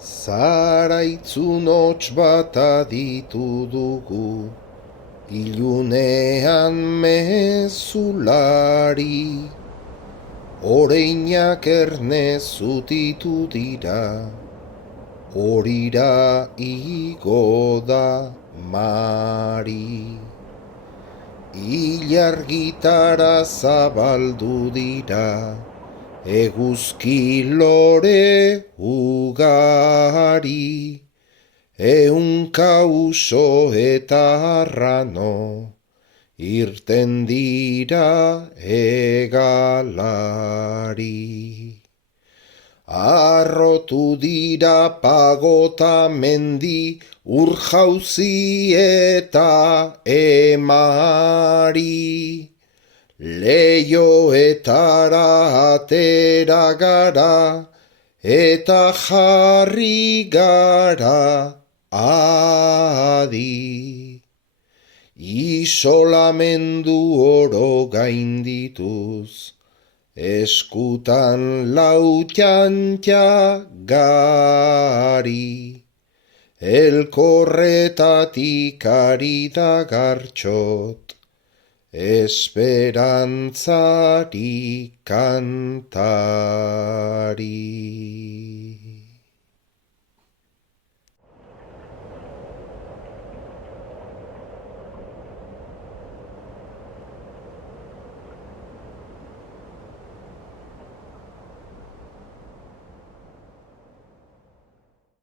Zaraitzun hots bat aditu dugu, ilunean mezulari, oreinak erne zutitu dira, horira igo da mari. Ilargitara zabaldu dira, eguzki lore ugari, ehunka uso eta arrano, irten dira hegalari. Arrotu dira pagota mendi, urjauzi eta emari. Leioetara atera gara, eta jarri gara adi. Isolamendu oro gaindituz, eskutan lautxantxa gari, elkorretatik ari da gartxot, esperantzari kantari.